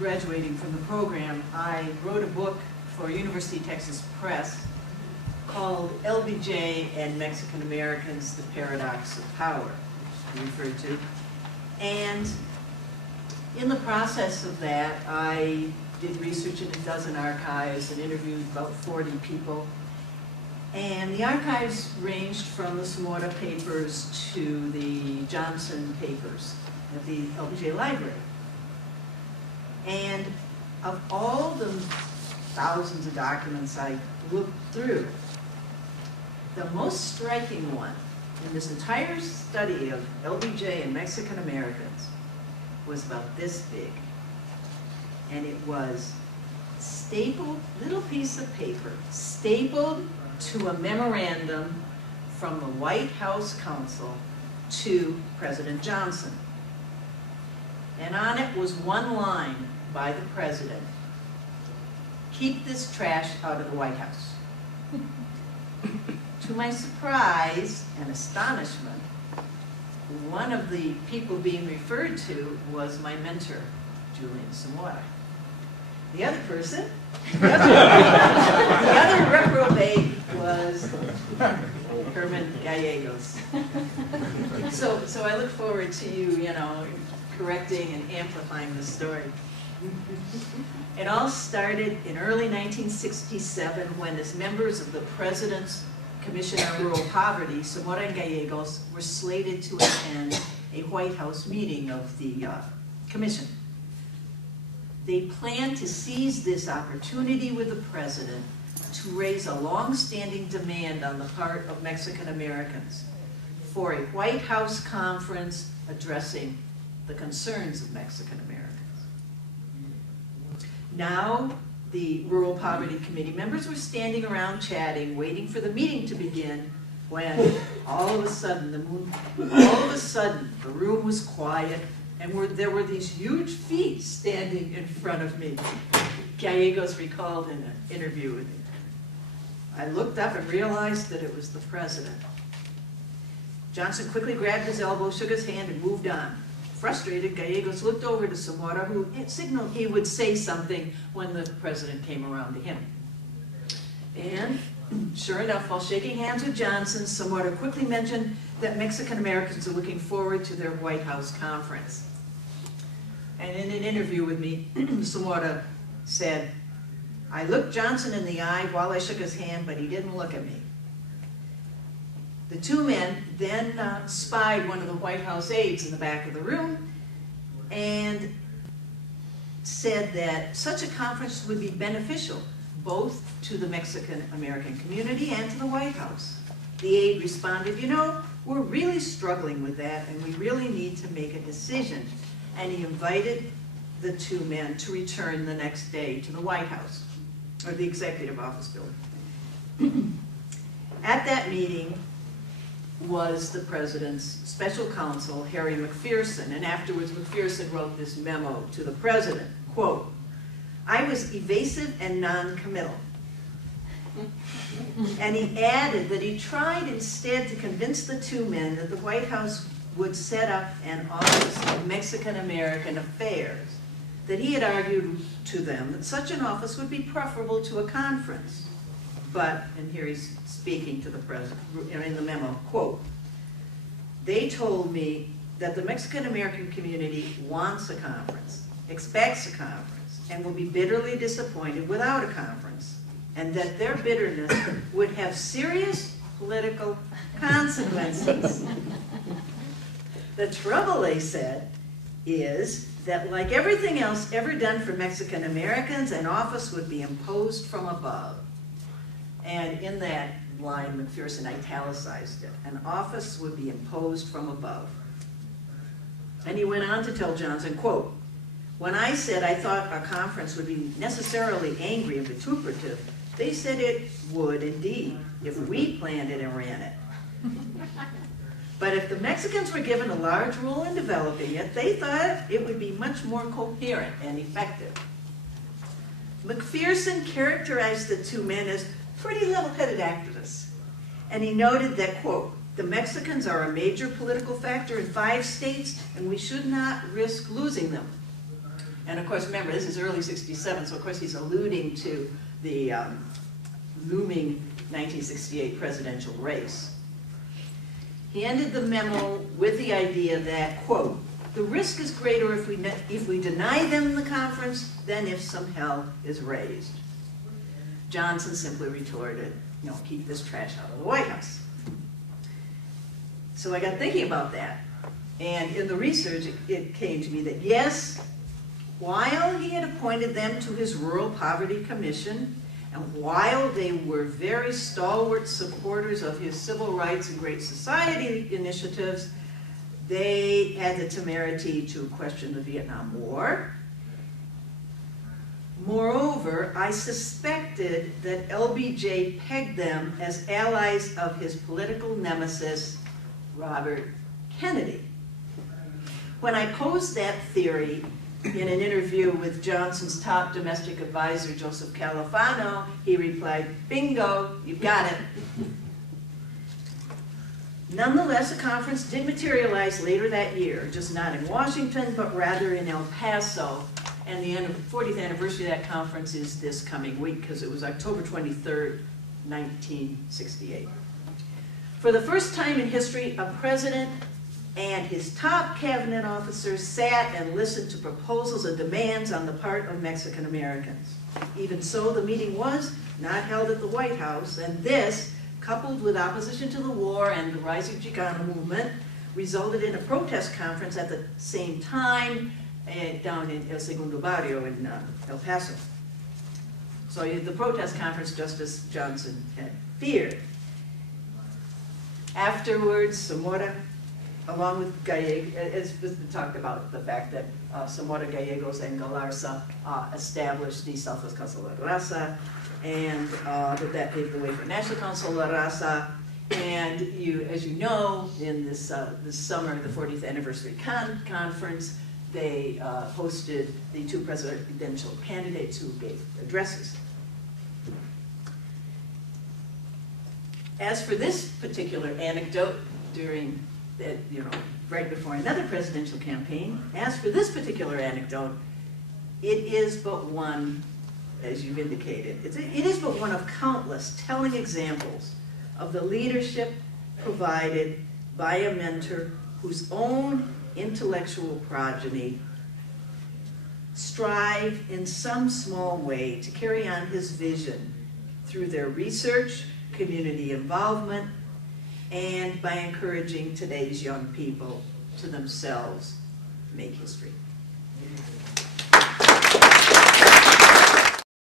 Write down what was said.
graduating from the program, I wrote a book for University of Texas Press called LBJ and Mexican Americans, The Paradox of Power, referred to. And in the process of that, I did research in a dozen archives and interviewed about 40 people. And the archives ranged from the Sonora papers to the Johnson papers at the LBJ Library. And of all the thousands of documents I looked through, the most striking one in this entire study of LBJ and Mexican Americans was about this big. And it was stapled, little piece of paper, stapled to a memorandum from the White House counsel to President Johnson. And on it was one line by the president: "Keep this trash out of the White House." To my surprise and astonishment, one of the people being referred to was my mentor, Julian Zamora. The other person, the other reprobate was Herman Gallegos. So I look forward to you, correcting and amplifying the story. It all started in early 1967 when, as members of the President's Commission on Rural Poverty, Zamora and Gallegos were slated to attend a White House meeting of the Commission. They planned to seize this opportunity with the President to raise a long-standing demand on the part of Mexican Americans for a White House conference addressing the concerns of Mexican Americans. Now, the Rural Poverty Committee members were standing around chatting, waiting for the meeting to begin, when all of a sudden the room was quiet, and there were these huge feet standing in front of me. Gallegos recalled in an interview with me. I looked up and realized that it was the president. Johnson quickly grabbed his elbow, shook his hand, and moved on. Frustrated, Gallegos looked over to Zamora, who signaled he would say something when the president came around to him. And sure enough, while shaking hands with Johnson, Zamora quickly mentioned that Mexican Americans are looking forward to their White House conference. And in an interview with me, Zamora said, "I looked Johnson in the eye while I shook his hand, but he didn't look at me." The two men then spied one of the White House aides in the back of the room and said that such a conference would be beneficial both to the Mexican American community and to the White House. The aide responded, "We're really struggling with that, and we really need to make a decision." And he invited the two men to return the next day to the White House, or the Executive Office building. At that meeting was the president's special counsel, Harry McPherson, and afterwards McPherson wrote this memo to the president, quote, "I was evasive and non-committal." And he added that he tried instead to convince the two men that the White House would set up an Office of Mexican American Affairs, that he had argued to them that such an office would be preferable to a conference. But, and here he's speaking to the president in the memo, quote, "They told me that the Mexican American community wants a conference, expects a conference, and will be bitterly disappointed without a conference, and that their bitterness would have serious political consequences." The trouble, they said, is that like everything else ever done for Mexican Americans, an office would be imposed from above. And in that line, McPherson italicized it. An office would be imposed from above. And he went on to tell Johnson, quote, "When I said I thought a conference would be necessarily angry and vituperative, they said it would indeed, if we planned it and ran it. But if the Mexicans were given a large role in developing it, they thought it would be much more coherent and effective." McPherson characterized the two men as pretty level-headed activists. And he noted that, quote, "The Mexicans are a major political factor in 5 states, and we should not risk losing them." And of course, remember, this is early '67, so of course he's alluding to the looming 1968 presidential race. He ended the memo with the idea that, quote, "The risk is greater if we deny them the conference than if some hell is raised." Johnson simply retorted, you know, "Keep this trash out of the White House." So I got thinking about that. And in the research, it came to me that yes, while he had appointed them to his Rural Poverty Commission, and while they were very stalwart supporters of his civil rights and Great Society initiatives, they had the temerity to question the Vietnam War. Moreover, I suspected that LBJ pegged them as allies of his political nemesis, Robert Kennedy. When I posed that theory in an interview with Johnson's top domestic advisor, Joseph Califano, he replied, "Bingo, you've got it." Nonetheless, a conference did materialize later that year, just not in Washington, but rather in El Paso. And the 40th anniversary of that conference is this coming week, because it was October 23rd, 1968. For the first time in history, a president and his top cabinet officers sat and listened to proposals and demands on the part of Mexican Americans. Even so, the meeting was not held at the White House, and this, coupled with opposition to the war and the rising Chicano movement, resulted in a protest conference at the same time down in El Segundo Barrio in El Paso. So the protest conference, just as Johnson had feared. Afterwards, Zamora, along with Gallegos, it's been talked about the fact that Zamora, Gallegos, and Galarza established the Southwest Council of La Raza, and that paved the way for National Council of La Raza. And as you know, in this summer, the 40th anniversary conference, they hosted the two presidential candidates who gave addresses. As for this particular anecdote during, right before another presidential campaign, as for this particular anecdote, it is but one, as you've indicated, it is but one of countless telling examples of the leadership provided by a mentor whose own intellectual progeny strive in some small way to carry on his vision through their research, community involvement, and by encouraging today's young people to themselves make history.